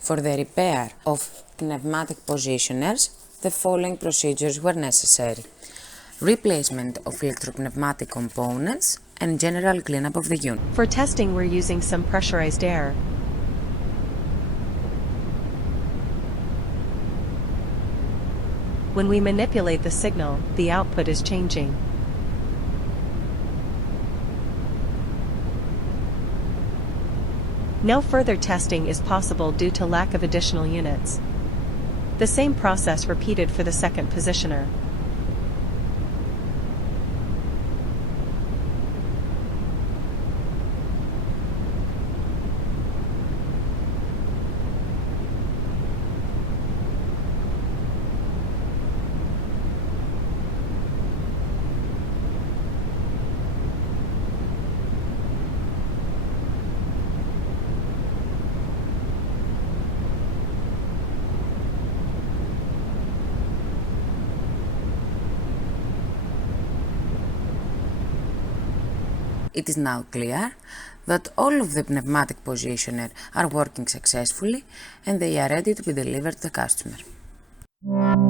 For the repair of pneumatic positioners, the following procedures were necessary: replacement of electropneumatic components and general cleanup of the unit. For testing, we're using some pressurized air. When we manipulate the signal, the output is changing. No further testing is possible due to lack of additional units. The same process repeated for the second positioner. It is now clear that all of the pneumatic positioners are working successfully and they are ready to be delivered to the customer.